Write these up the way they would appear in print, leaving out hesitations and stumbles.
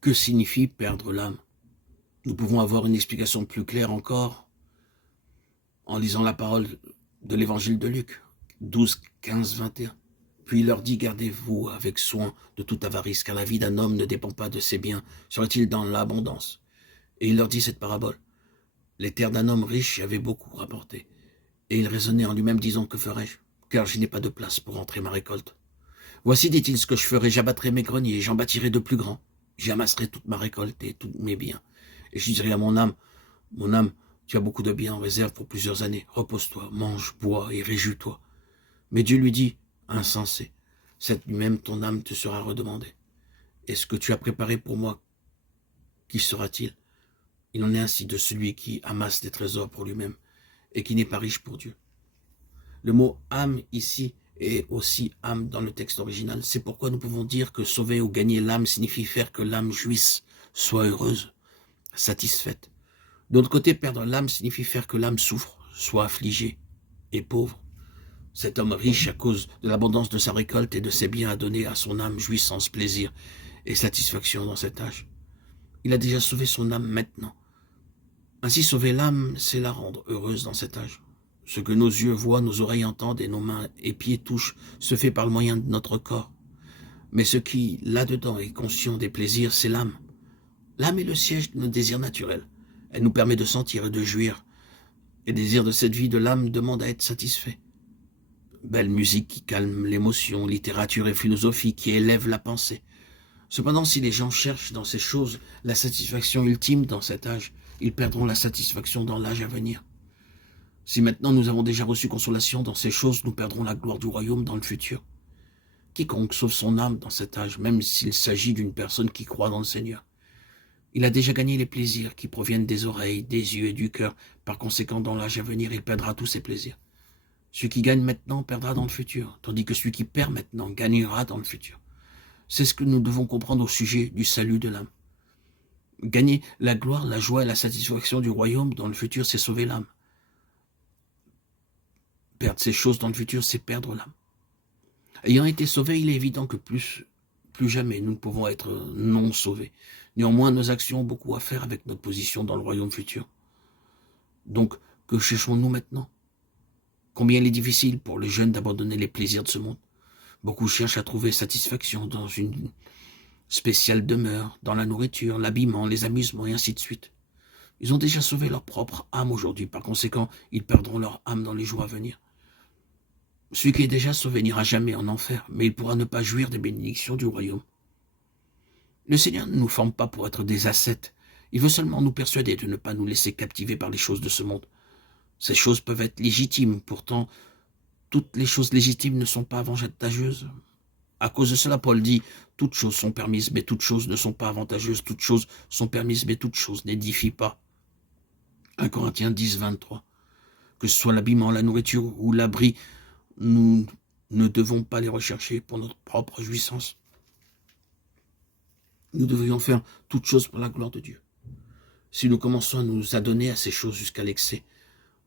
Que signifie perdre l'âme? Nous pouvons avoir une explication plus claire encore en lisant la parole de l'évangile de Luc, 12, 15, 21. Puis il leur dit, gardez-vous avec soin de toute avarice, car la vie d'un homme ne dépend pas de ses biens, serait-il dans l'abondance. Et il leur dit cette parabole. Les terres d'un homme riche avaient beaucoup rapporté. Et il raisonnait en lui-même, disant, que ferai-je? Car je n'ai pas de place pour entrer ma récolte. Voici, dit-il, ce que je ferai, j'abattrai mes greniers, j'en bâtirai de plus grands. J'y amasserai toute ma récolte et tous mes biens. Et je dirai à mon âme, tu as beaucoup de biens en réserve pour plusieurs années. Repose-toi, mange, bois et réjouis-toi. Mais Dieu lui dit, insensé, cette nuit même ton âme te sera redemandée. Et ce que tu as préparé pour moi, qui sera-t-il? Il en est ainsi de celui qui amasse des trésors pour lui-même et qui n'est pas riche pour Dieu. Le mot âme ici est aussi âme dans le texte original. C'est pourquoi nous pouvons dire que sauver ou gagner l'âme signifie faire que l'âme jouisse, soit heureuse, satisfaite. D'autre côté, perdre l'âme signifie faire que l'âme souffre, soit affligée et pauvre. Cet homme riche, à cause de l'abondance de sa récolte et de ses biens, a donné à son âme jouissance, plaisir et satisfaction dans cet âge. Il a déjà sauvé son âme maintenant. Ainsi, sauver l'âme, c'est la rendre heureuse dans cet âge. Ce que nos yeux voient, nos oreilles entendent et nos mains et pieds touchent se fait par le moyen de notre corps. Mais ce qui, là-dedans, est conscient des plaisirs, c'est l'âme. L'âme est le siège de nos désirs naturels. Elle nous permet de sentir et de jouir. Les désirs de cette vie de l'âme demandent à être satisfaits. Belle musique qui calme l'émotion, littérature et philosophie qui élèvent la pensée. Cependant, si les gens cherchent dans ces choses la satisfaction ultime dans cet âge, ils perdront la satisfaction dans l'âge à venir. Si maintenant nous avons déjà reçu consolation dans ces choses, nous perdrons la gloire du royaume dans le futur. Quiconque sauve son âme dans cet âge, même s'il s'agit d'une personne qui croit dans le Seigneur, il a déjà gagné les plaisirs qui proviennent des oreilles, des yeux et du cœur. Par conséquent, dans l'âge à venir, il perdra tous ses plaisirs. Celui qui gagne maintenant perdra dans le futur, tandis que celui qui perd maintenant gagnera dans le futur. C'est ce que nous devons comprendre au sujet du salut de l'âme. Gagner la gloire, la joie et la satisfaction du royaume dans le futur, c'est sauver l'âme. Perdre ces choses dans le futur, c'est perdre l'âme. Ayant été sauvés, il est évident que plus jamais nous ne pouvons être non sauvés. Néanmoins, nos actions ont beaucoup à faire avec notre position dans le royaume futur. Donc, que cherchons-nous maintenant? Combien il est difficile pour les jeunes d'abandonner les plaisirs de ce monde. Beaucoup cherchent à trouver satisfaction dans une spéciale demeure, dans la nourriture, l'habillement, les amusements et ainsi de suite. Ils ont déjà sauvé leur propre âme aujourd'hui. Par conséquent, ils perdront leur âme dans les jours à venir. Celui qui est déjà sauvé n'ira jamais en enfer, mais il pourra ne pas jouir des bénédictions du royaume. Le Seigneur ne nous forme pas pour être des ascètes. Il veut seulement nous persuader de ne pas nous laisser captiver par les choses de ce monde. Ces choses peuvent être légitimes, pourtant, toutes les choses légitimes ne sont pas avantageuses. À cause de cela, Paul dit, toutes choses sont permises, mais toutes choses ne sont pas avantageuses. Toutes choses sont permises, mais toutes choses n'édifient pas. 1 Corinthiens 10, 23. Que ce soit l'habillement, la nourriture ou l'abri, nous ne devons pas les rechercher pour notre propre jouissance. Nous devrions faire toutes choses pour la gloire de Dieu. Si nous commençons à nous adonner à ces choses jusqu'à l'excès,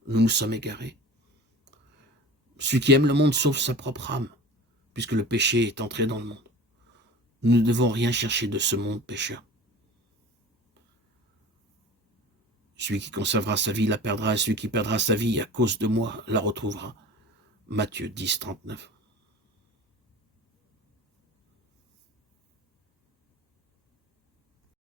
nous nous sommes égarés. Celui qui aime le monde sauve sa propre âme, puisque le péché est entré dans le monde. Nous ne devons rien chercher de ce monde pécheur. Celui qui conservera sa vie la perdra, et celui qui perdra sa vie à cause de moi la retrouvera. Matthieu 10, 39.